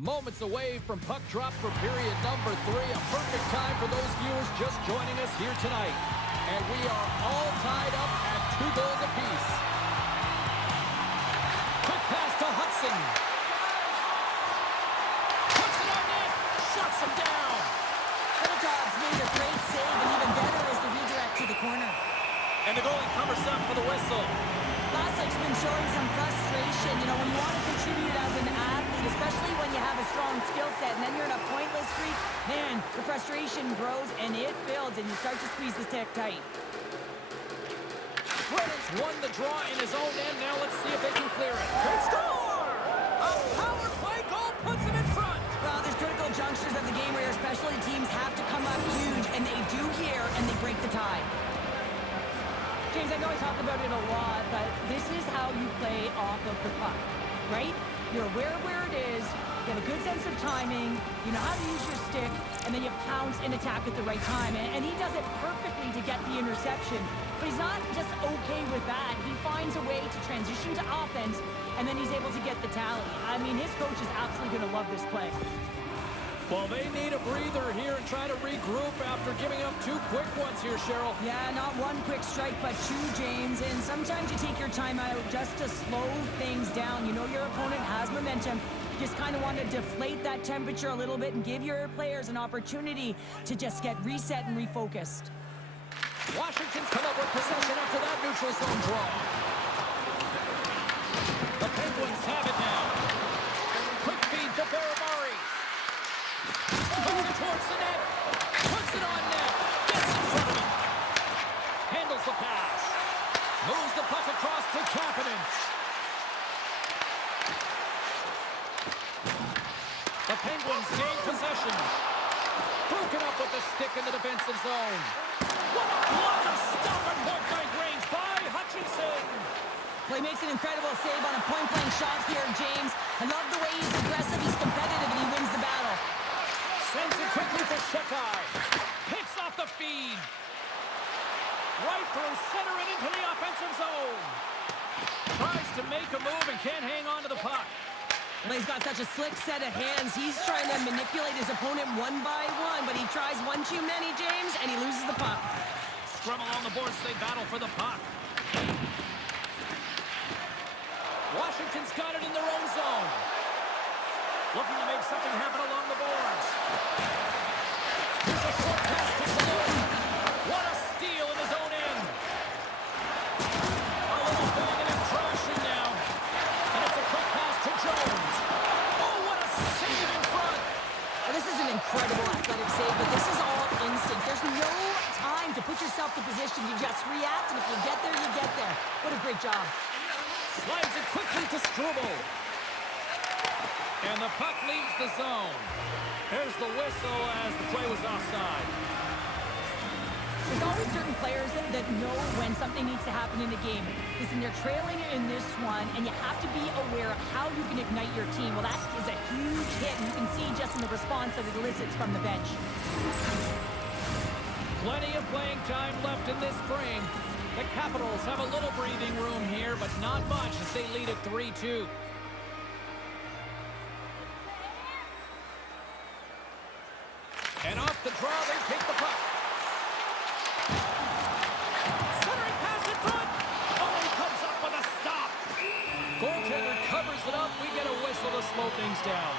Moments away from puck drop for period number 3. A perfect time for those viewers just joining us here tonight. And we are all tied up at 2 goals apiece. Quick pass to Hudson. Puts it on net. Shuts him down. Filitov's made a great save, and even better is the redirect to the corner. And the goalie covers up for the whistle. Vlasic's been showing some frustration. You know, when you want to contribute as an athlete, especially when you have a strong skill set, and then you're in a pointless streak, man, the frustration grows and it builds, and you start to squeeze the stick tight. Brennan's won the draw in his own end. Now let's see if they can clear it. They score! A power play goal puts him in front. Well, there's critical junctures of the game where your specialty teams have to come up huge, and they do here, and they break the tie. James, I know I talk about it a lot, but this is how you play off of the puck, right? You're aware of where it is, you have a good sense of timing, you know how to use your stick, and then you pounce and attack at the right time. And he does it perfectly to get the interception, but he's not just okay with that. He finds a way to transition to offense, and then he's able to get the tally. I mean, his coach is absolutely going to love this play. Well, they need a breather here and try to regroup after giving up 2 quick ones here, Cheryl. Yeah, not 1 quick strike, but 2, James. And sometimes you take your time out just to slow things down. You know your opponent has momentum. Just kind of want to deflate that temperature a little bit and give your players an opportunity to just get reset and refocused. Washington's come up with possession after that neutral zone draw. The Penguins have it now. Quick feed to Baravari. Puts it towards the net. Puts it on net. Gets in front of him. Handles the pass. Moves the puck across to Kapanen. The Penguins gain possession. Broken up with the stick in the defensive zone. What a block of stuff at point-blank range by Hutchinson. Well, he makes an incredible save on a point-blank shot here, James. I love the way he's aggressive, he's competitive, and he wins the battle. Sends it quickly to Shekai. Picks off the feed. Right through center and into the offensive zone. Tries to make a move and can't hang on to the puck. Well, he's got such a slick set of hands. He's trying to manipulate his opponent 1 by 1, but he tries 1 too many, James, and he loses the puck. Scrum along the boards, they battle for the puck. Washington's got it in their own zone. Looking to make something happen along the boards. Here's a short pass to Malone. What a steal in his own end. A little banging and crashing now. And it's a quick pass to Jones. Oh, what a save in front. Well, this is an incredible athletic save, but this is all instinct. There's no time to put yourself in position. You just react, and if you get there, you get there. What a great job. Slides it quickly to Struble. And the puck leaves the zone. There's the whistle as the play was offside. There's always certain players that know when something needs to happen in a game. Listen, they're trailing in this one, and you have to be aware of how you can ignite your team. Well, that is a huge hit, and you can see just in the response that it elicits from the bench. Plenty of playing time left in this frame. The Capitals have a little breathing room here, but not much as they lead at 3-2. And off the draw, they take the puck. Centering pass in front. Oh, he comes up with a stop. Goaltender covers it up. We get a whistle to slow things down.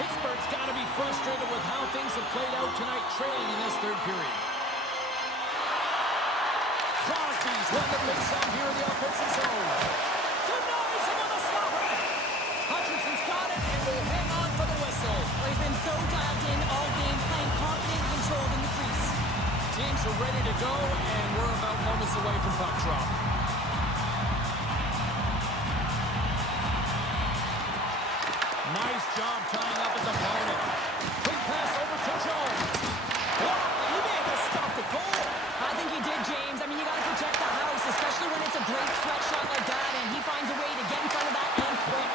Pittsburgh's got to be frustrated with how things have played out tonight, trailing in this 3rd period. Crosby's won the face-off here in the offensive zone. Denies him on the stopper. Hutchinson's got it and will hang on for the whistle. Well, he's been so dialed in all game, playing confident and controlled in the crease. Teams are ready to go, and we're about moments away from puck drop. Nice job tying up his opponent. Quick pass over to Jones. Oh, he may have stopped the goal. I think he did, James. I mean, you got to protect the house, especially when it's a great threat shot like that, and he finds a way to get in front of that and quick.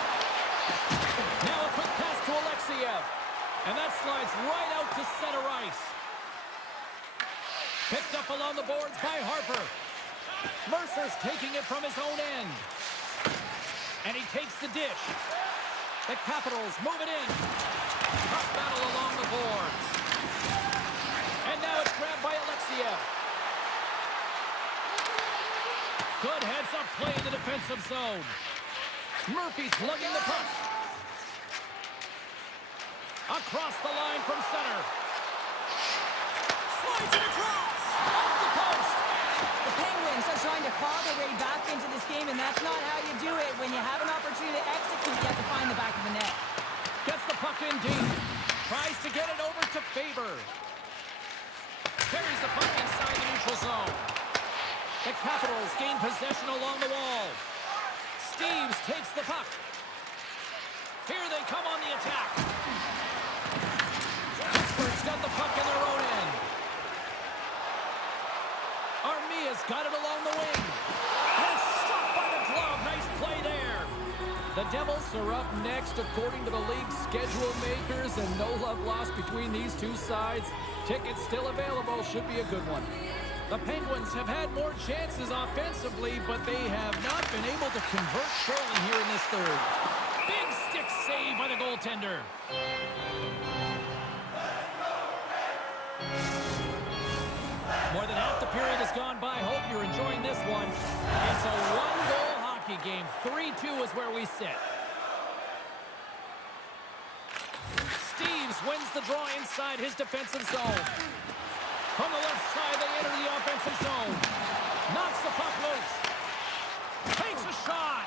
Now a quick pass to Alexiev. And that slides right out to center ice. Picked up along the boards by Harper. Mercer's taking it from his own end. And he takes the dish. The Capitals move it in. Tough battle along the boards. And now it's grabbed by Alexiev. Good heads-up play in the defensive zone. Murphy's lugging the puck. Across the line from center. Slides it across. Off the post. The Penguins are trying to claw their way back into this game, and that's not how you do it. When you have an opportunity to execute, you have to find the back of the net. Gets the puck in deep. Tries to get it over to Faber. Carries the puck inside the neutral zone. The Capitals gain possession along the wall. Steves takes the puck. Here they come on the attack. Pittsburgh's got the puck in their own end. Armia's got it along the wing. And it's stopped by the glove. Nice play there. The Devils are up next according to the league's schedule makers, and no love lost between these two sides. Tickets still available. Should be a good one. The Penguins have had more chances offensively, but they have not been able to convert surely here in this third. Big stick save by the goaltender. More than half the period has gone by. Hope you're enjoying this one. It's a one-goal hockey game. 3-2 is where we sit. Steves wins the draw inside his defensive zone. From the left side, they enter the offensive zone. Knocks the puck loose. Takes a shot.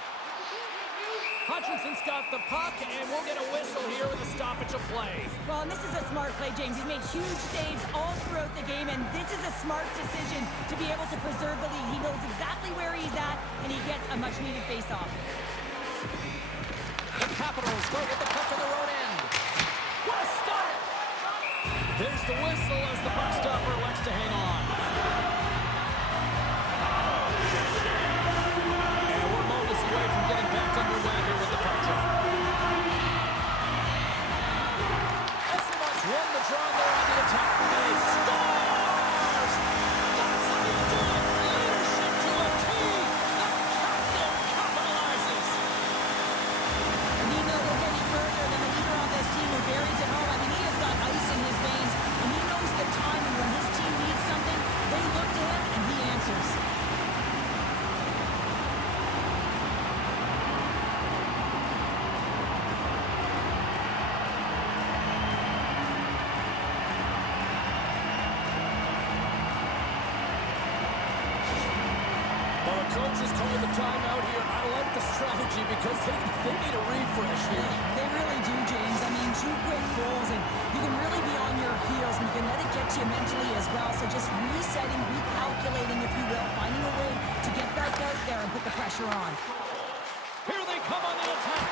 Hutchinson's got the puck, and we'll get a whistle here with a stoppage of play. Well, and this is a smart play, James. He's made huge saves all throughout the game, and this is a smart decision to be able to preserve the lead. He knows exactly where he's at, and he gets a much-needed face-off. The Capitals go with the puck in their own end. What a start! There's the whistle as the puck stopper elects to hang on. And we're moments away from getting back underway here with the puck drop. Esimov's won the draw there on the attack. And he scores! That's how you do it! Leadership to a T! The captain capitalizes! And he knows look any further than the leader on this team who buries it home. I mean, he has got ice in his veins, and he knows the time, and when his team needs something, they look to him, and he answers. Well, the coach has called the timeout here. I like the strategy because they need a refresh here. They really do, James. I mean, 2 quick goals, and you can really be on your heels, and you can let it get to you mentally as well. So just resetting, recalculating, if you will, finding a way to get back out there and put the pressure on. Here they come on the attack.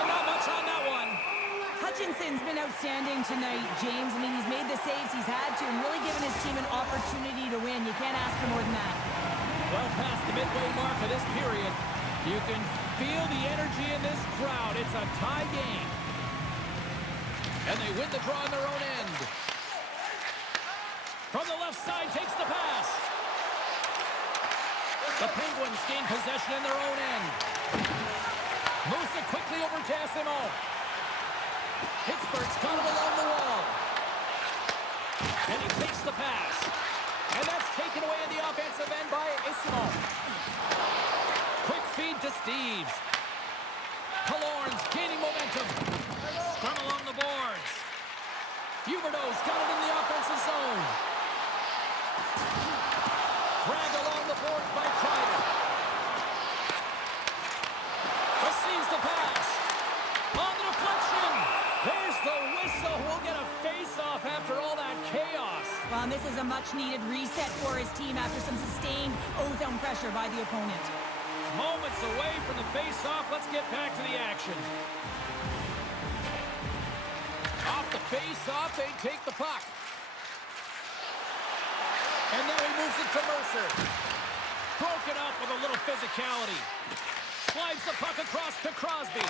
And not much on that one. Hutchinson's been outstanding tonight, James. I mean, he's made the saves he's had to and really given his team an opportunity to win. You can't ask for more than that. Well past the midway mark of this period, you can feel the energy in this crowd. It's a tie game. And they win the draw on their own end. From the left side, takes the pass. The Penguins gain possession in their own end. Moves it quickly over to Esimov. Pittsburgh's got it along the wall. And he takes the pass. And that's taken away in the offensive end by Esimov. Quick feed to Steves. Killorn's gaining momentum. Scrum along the boards. Huberdeau's got it in the offensive zone. Dragged along the boards by Kreider. Receives the pass. On the deflection. There's the whistle. We'll get a face-off after all that chaos. Well, and this is a much-needed reset for his team after some sustained ozone pressure by the opponent. Moments away from the face-off. Let's get back to the action. Off the face-off, they take the puck. And now he moves it to Mercer. Broken up with a little physicality. Slides the puck across to Crosby.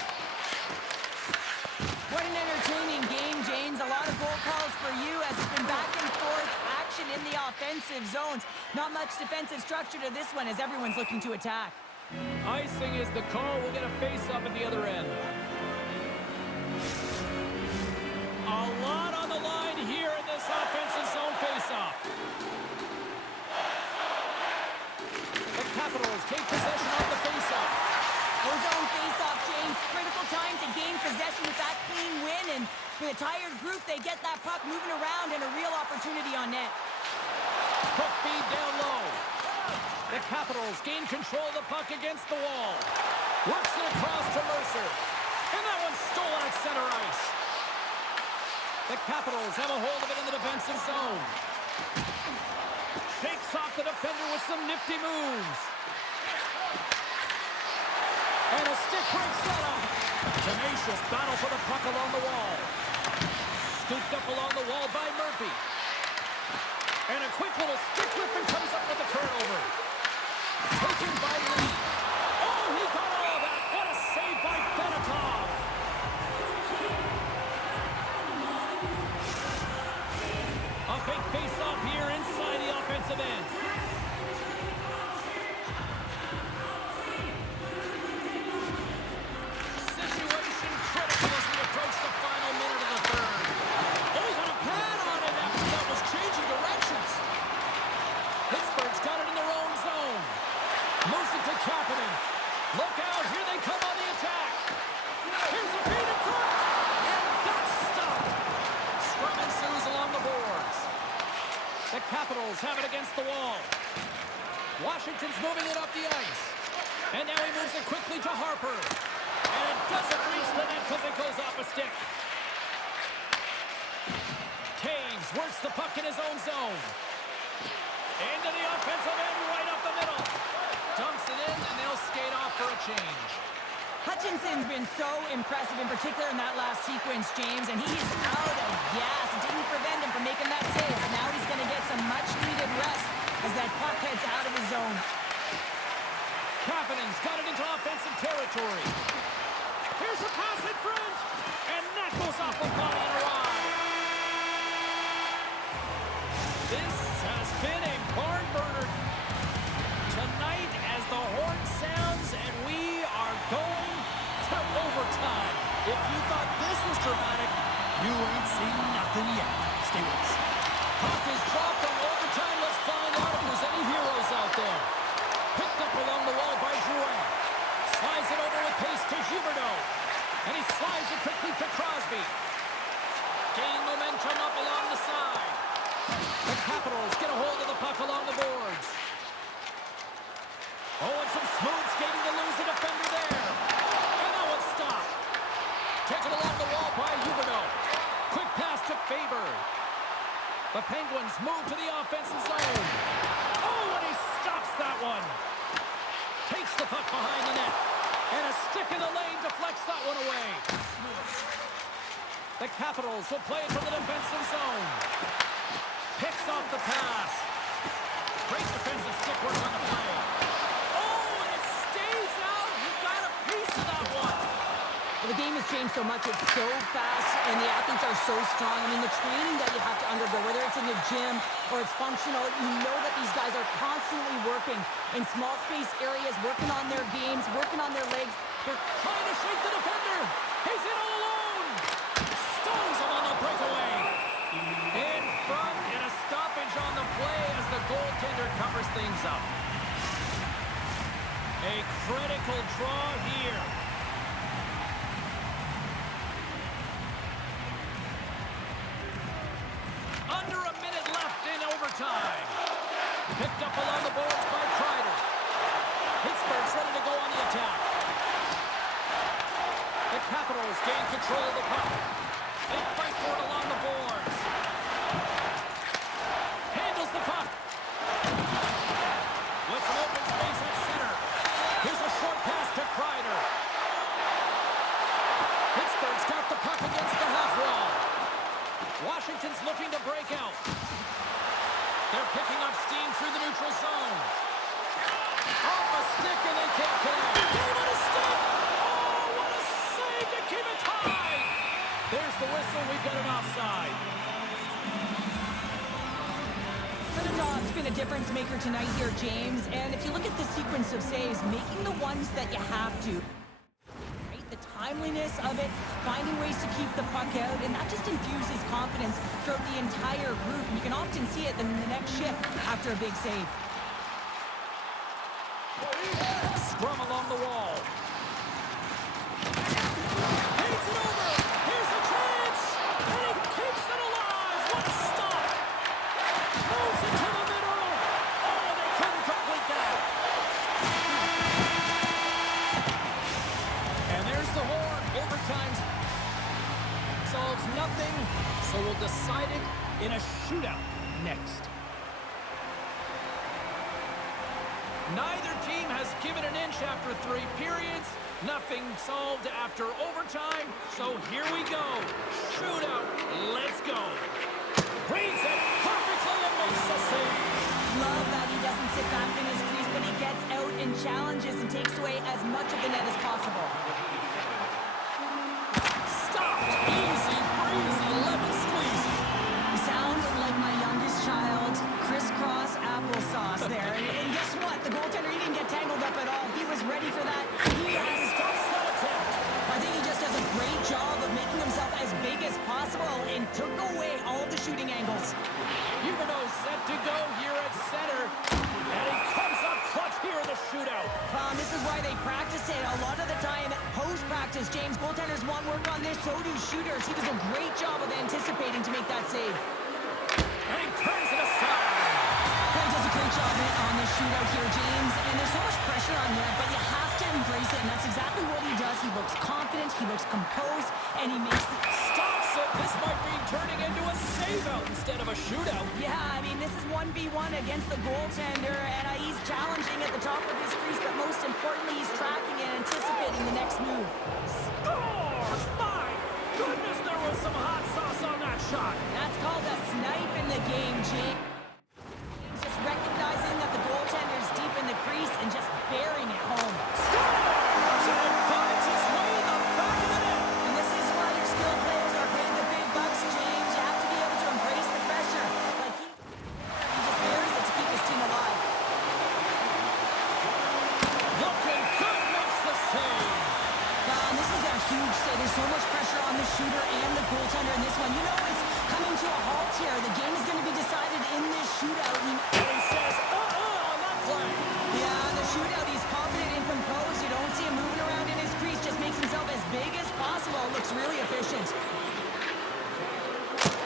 What an entertaining game, James. A lot of goal calls for you as it's been back and forth action in the offensive zones. Not much defensive structure to this one as everyone's looking to attack. Icing is the call. We'll get a face-off at the other end. A lot on the line here in this offensive zone face-off. The Capitals take possession of the face-off. Zone face-off, James. Critical time to gain possession with that clean win. And with a tired group, they get that puck moving around and a real opportunity on net. Quick feed down low. The Capitals gain control of the puck against the wall. Works it across to Mercer. And that one's stolen at center ice. The Capitals have a hold of it in the defensive zone. Shakes off the defender with some nifty moves. And a stick break setup. Tenacious battle for the puck along the wall. Scooped up along the wall by Murphy. And a quick little stick lift and comes up with the turnover. Taken by Lee. Oh, he got all of that. What a save by Fedotov. A big face-off here inside the offensive end. Situation critical as we approach the final minute of the third. Oh, he got a pad on it after that was changing directions. Pittsburgh's got it in their own zone. Moves it to Kapanen. Look out, here they come on the attack. Here's a feed in front. And that's stopped. Scrum ensues along the boards. The Capitals have it against the wall. Washington's moving it up the ice. And now he moves it quickly to Harper. And it doesn't reach the net because it goes off a stick. Taves works the puck in his own zone. Into the offensive end, right up the middle. Dumps it in, and they'll skate off for a change. Hutchinson's been so impressive, in particular in that last sequence, James, and he is out of gas. It didn't prevent him from making that save, but now he's going to get some much-needed rest as that puck heads out of his zone. Kapanen's got it into offensive territory. Here's a pass in front, and that goes off the body and around. This has been a barn burner tonight as the horn sounds, and we are going to overtime. If you thought this was dramatic, you ain't seen nothing yet. Stay with us. Puck is dropped on overtime. Let's find out if there's any heroes out there. Picked up along the wall by Drouin. Slides it over with pace to Huberdeau. And he slides it quickly to Crosby. Gain momentum up along the side. The Capitals get a hold of the puck along the boards. Oh, and some smooth skating to lose the defender there. And that one's stopped. Taken along the wall by Huberdeau. Quick pass to Faber. The Penguins move to the offensive zone. Oh, and he stops that one. Takes the puck behind the net. And a stick in the lane deflects that one away. The Capitals will play it from the defensive zone. Picks off the pass. Great defensive stick work on the play. Oh, and it stays out. He got a piece of that one. Well, the game has changed so much. It's so fast, and the athletes are so strong. I mean, the training that you have to undergo, whether it's in the gym or it's functional, you know that these guys are constantly working in small space areas, working on their games, working on their legs. They're trying to shake the defender. He's in all alone. Stones him on the breakaway. In front, and a stoppage on the play as the goaltender covers things up. A critical draw here. Under a minute left in overtime. Picked up along the boards by Kreider. Pittsburgh's ready to go on the attack. The Capitals gain control of the puck. They fight for it along the boards. Handles the puck. With some open space at center. Here's a short pass to Kreider. Pittsburgh's got the puck against the half wall. Washington's looking to break out. They're picking up steam through the neutral zone. Off a stick and they can't connect. Game on a stick. Oh, what a save to keep it tied. There's the whistle. We've got an offside. Fedotov That's been a difference maker tonight here, James. And if you look at the sequence of saves, making the ones that you have to. Right? The timeliness of it, finding ways to keep the puck out, and that just infuses confidence throughout the entire group. And you can often see it in the next shift after a big save. Scrum along the wall. Takes it over. Here's a chance. And he keeps it alive. What a stop. Moves it to the middle. Oh, and they couldn't complete that. And there's the horn. Overtime solves nothing, so we'll decide it in a shootout next. Neither team has given an inch after 3 periods. Nothing solved after overtime. So here we go. Shootout. Let's go. Reads it perfectly and makes the save. Love that he doesn't sit back in his crease, but he gets out and challenges and takes away as much of the net as possible. Stopped. Easy breezy lemon squeezy. You sound like my youngest child, crisscross applesauce there. And guess what? The goaltender, he didn't get tangled up at all. He was ready for that. He Stops that attempt. I think he just does a great job of making himself as big as possible and took away all the shooting angles. Huberdeau set to go here at center. And he comes up clutch here in the shootout. This is why they practice it. A lot of the time, post-practice, James, goaltenders want work on this, so do shooters. He does a great job of anticipating to make that save. And he turns it aside. He does a great job on this shootout here, James. And there's so much pressure on there, but you have to embrace it, and that's exactly what he does. He looks confident, he looks composed, and he makes the... Stops it. This might be turning into a save-out instead of a shootout. Yeah, I mean, this is 1v1 against the goaltender, and he's challenging at the top of his crease, but most importantly, he's tracking and anticipating the next move. Scores! My goodness, there was some hot sauce on that shot. That's called a snipe in the game, James. Just recognizing that the goaltender's deep in the crease and just burying it home. Scores! And it finds its way in the back of the net. And this is why your skilled players are paid the big bucks, James. You have to be able to embrace the pressure. Like he just buries it to keep his team alive. Looking good, makes the save. And this is a huge save. There's so much pressure on the shooter and the goaltender in this one. You know it's coming to a halt here. The game is going to be decided in this shootout. And he says, on that play. Yeah, the shootout, he's confident and composed. You don't see him moving around in his crease. Just makes himself as big as possible. Looks really efficient.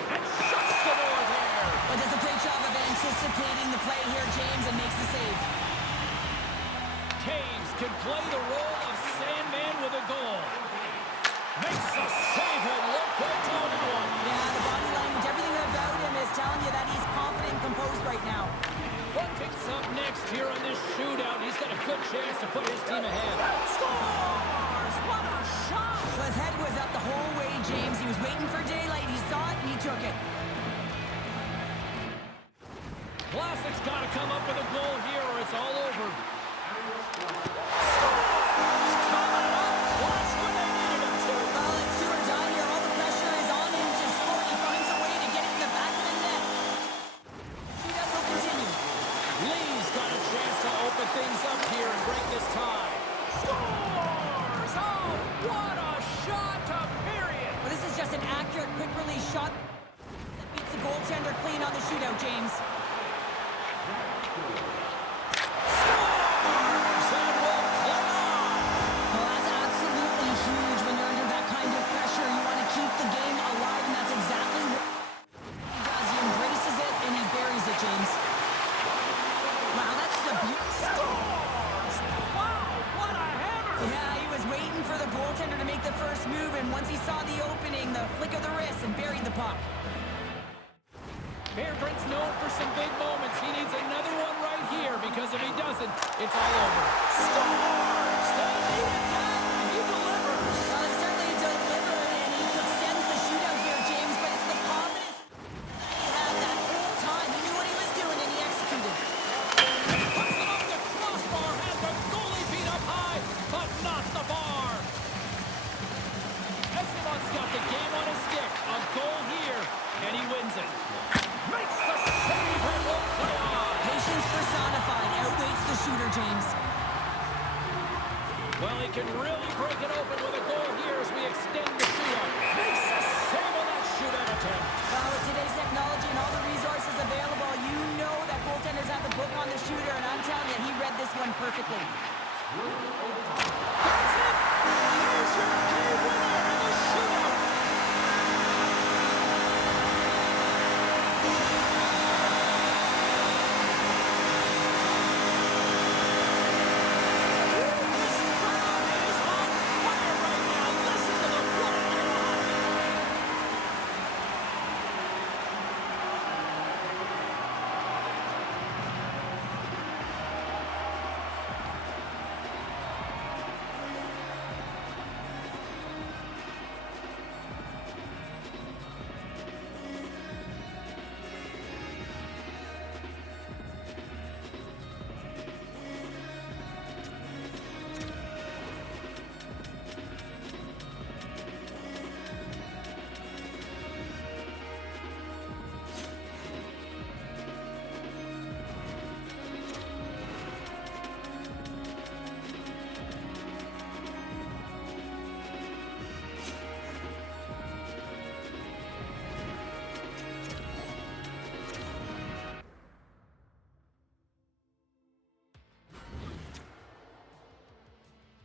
And shuts the door there. But does a great job of anticipating the play here, James, and makes the save. Taves can play the role of Sandman with a goal. Makes the save and look good to everyone. Yeah, the body language, everything about him is telling you that he's confident and composed right now. What picks up next here in this shootout? He's got a good chance to put his team ahead. Scores! What a shot! Well, his head was up the whole way, James. He was waiting for daylight. He saw it, and he took it. Vlasic's got to come up with a goal here or it's all over. Well, it's do or die here. All the pressure is on him to score. He finds a way to get it in the back of the net. Shootout will continue. Lee's got a chance to open things up here and break this tie. Scores! Oh, what a shot to bury it! Well, this is just an accurate, quick release shot that beats the goaltender clean on the shootout, James. Scores! And will play on! Well, that's absolutely huge when you're under that kind of pressure. You want to keep the game alive, and that's exactly what he does. He embraces it, and he buries it, James. Wow, that's just a beautiful... Scores! Wow, what a hammer! Yeah, he was waiting for the goaltender to make the first move, and once he saw the opening, the flick of the wrist, and buried the puck. Bear Brent's known for some big moments. He needs another one right here because if he doesn't, it's all over. Scores! They needed that, and he delivers. Well, he certainly delivered, and he extends the shootout here, James, but it's the confidence that he had that whole time. He knew what he was doing, and he executed. He puts it up the crossbar, and the goalie beat up high, but not the bar. Esteban's got the game on his stick. A goal here, and he wins it. Makes the save and will play on. Well, he can really break it open with a goal here as we extend the shootout. Makes the save on that shootout attempt.